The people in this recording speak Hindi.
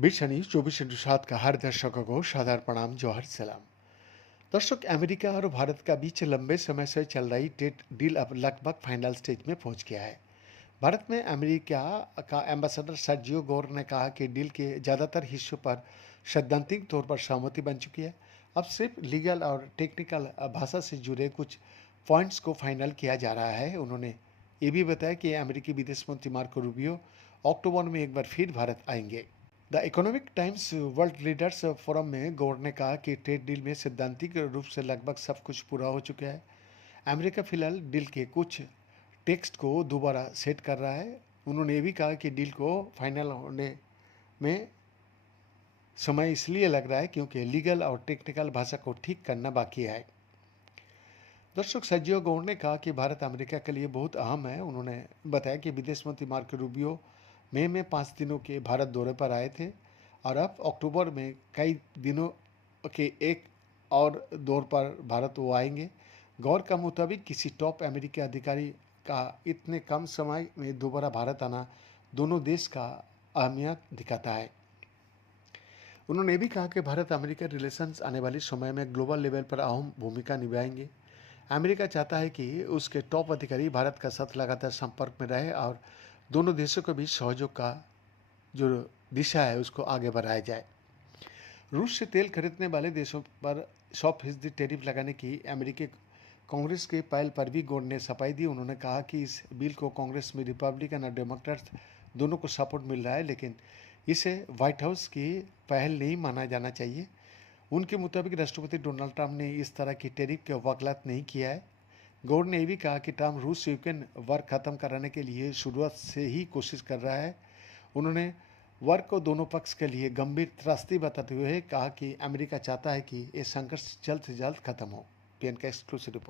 बिर्शनी 24/7 का हर दर्शकों को सादर प्रणाम, जोहर सलाम। दर्शक, अमेरिका और भारत का बीच लंबे समय से चल रही ट्रेड डील अब लगभग फाइनल स्टेज में पहुंच गया है। भारत में अमेरिका का एम्बेसडर सर्जियो गोर ने कहा कि डील के ज़्यादातर हिस्सों पर सैद्धांतिक तौर पर सहमति बन चुकी है। अब सिर्फ लीगल और टेक्निकल भाषा से जुड़े कुछ पॉइंट्स को फाइनल किया जा रहा है। उन्होंने ये भी बताया कि अमेरिकी विदेश मंत्री मार्को रूबियो अक्टूबर में एक बार फिर भारत आएंगे। The economic times world leaders forum में गौर ने कहा कि ट्रेड डील में सैद्धांतिक रूप से लगभग सब कुछ पूरा हो चुका है। अमेरिका फिलहाल डील के कुछ टेक्स्ट को दोबारा सेट कर रहा है। उन्होंने ये भी कहा कि डील को फाइनल होने में समय इसलिए लग रहा है क्योंकि लीगल और टेक्निकल भाषा को ठीक करना बाकी है। दर्शक, सर्जियो गौर ने कहा कि भारत अमेरिका के लिए बहुत अहम है। उन्होंने बताया कि विदेश मंत्री मार्को रूबियो मई में 5 दिनों के भारत दौरे पर आए थे और अब अक्टूबर में कई दिनों के एक और दौर पर भारत वो आएंगे। गौर का मुताबिक किसी टॉप अमेरिकी अधिकारी का इतने कम समय में दोबारा भारत आना दोनों देश का अहमियत दिखाता है। उन्होंने भी कहा कि भारत अमेरिका रिलेशंस आने वाले समय में ग्लोबल लेवल पर अहम भूमिका निभाएंगे। अमेरिका चाहता है कि उसके टॉप अधिकारी भारत का साथ लगातार संपर्क में रहे और दोनों देशों के बीच सहयोग का जो दिशा है उसको आगे बढ़ाया जाए। रूस से तेल खरीदने वाले देशों पर 100% टैरिफ लगाने की अमेरिकी कांग्रेस के पहल पर भी गौर ने सफाई दी। उन्होंने कहा कि इस बिल को कांग्रेस में रिपब्लिकन और डेमोक्रेट्स दोनों को सपोर्ट मिल रहा है, लेकिन इसे व्हाइट हाउस की पहल नहीं माना जाना चाहिए। उनके मुताबिक राष्ट्रपति डोनाल्ड ट्रंप ने इस तरह की टैरिफ के वकालत नहीं किया है। गौर ने यह भी कहा कि ट्रंप रूस से यूक्रेन वार खत्म कराने के लिए शुरुआत से ही कोशिश कर रहा है। उन्होंने वार को दोनों पक्ष के लिए गंभीर त्रासदी बताते हुए कहा कि अमेरिका चाहता है कि ये संघर्ष जल्द से जल्द खत्म हो। पीएन का एक्सक्लूसिव रिपोर्ट।